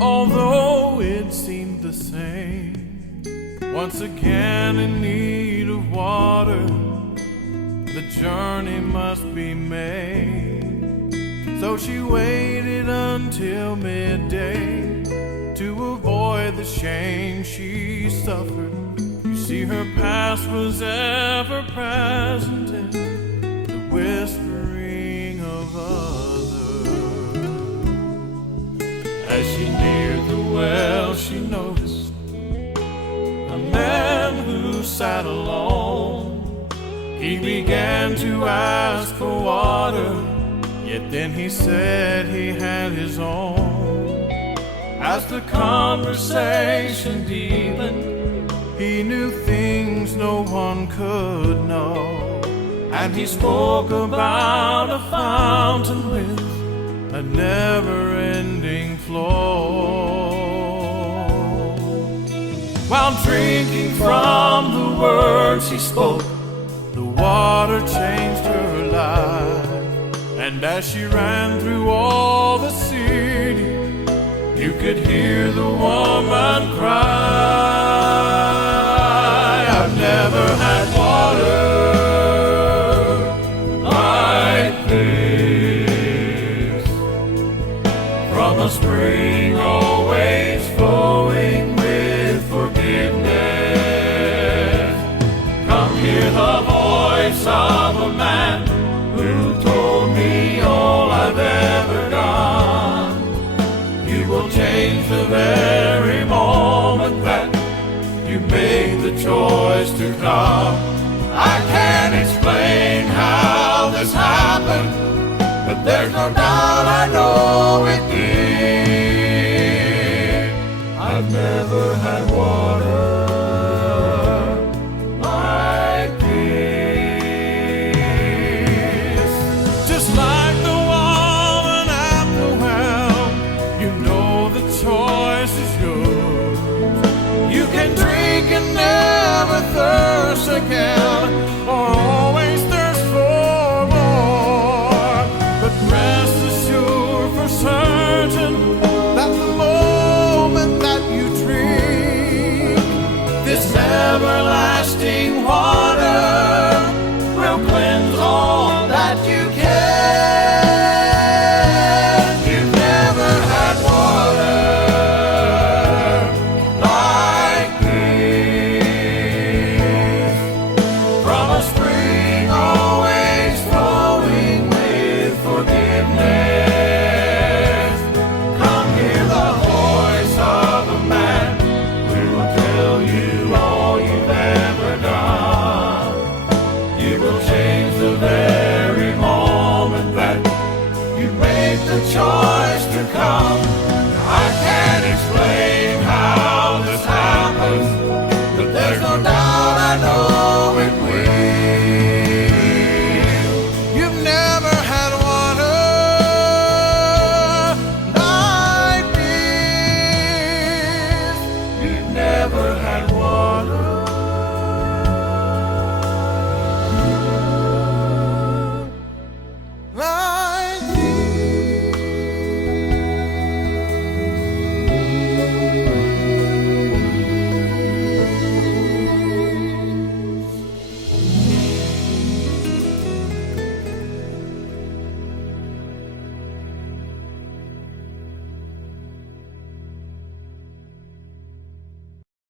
although it seemed the same. Once again in need of water, the journey must be made. So she waited until midday to avoid the shame she suffered. You see, her past was ever present in the whispering of others. As she neared the well, she noticed a man who sat alone. He began to ask for water, yet then he said he had his own. As the conversation deepened, he knew things no one could know, and he spoke about a fountain with a never-ending flow. While drinking from the words he spoke, the water changed her life. And as she ran through all the city, you could hear the woman cry, I've never had water like this, from a spring always flowing with forgiveness. Come hear the voice of a man who told me all I've ever done. You will change the very moment that you made the choice to come. I can't explain how this happened, but there's no doubt I know it did. I've never had water like this. Just like the woman at the well, you know the choice is yours. You can drink and never thirst again, or always thirst for more. But rest assured for certain that the moment that you drink this everlasting water will cleanse all that you can.